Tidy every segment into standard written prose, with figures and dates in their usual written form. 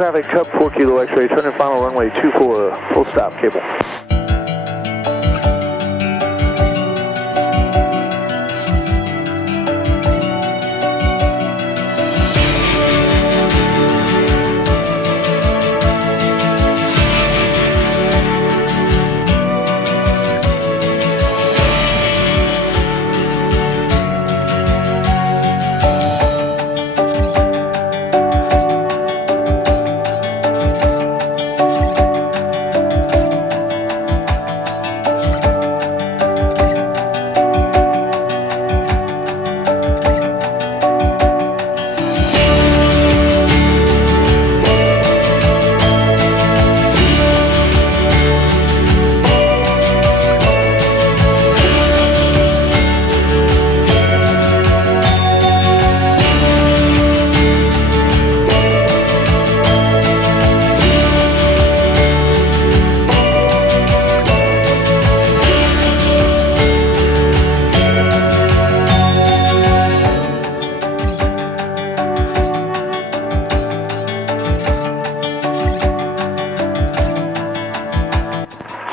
Traffic Cub 4 Kilo X-ray, turn in final runway 24, full stop cable.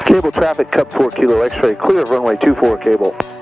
Cable Traffic Cub 4 Kilo X-ray, clear of runway 24 cable.